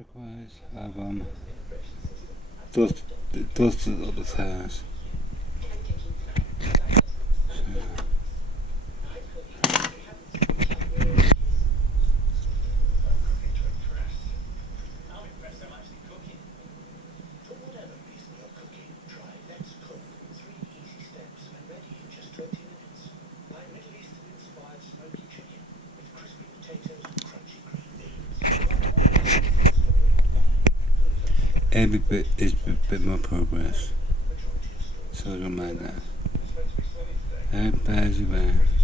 Trick-wise, I've dusted up his house. So, every bit is a bit more progress. So I don't mind that. Alright, bye, bye.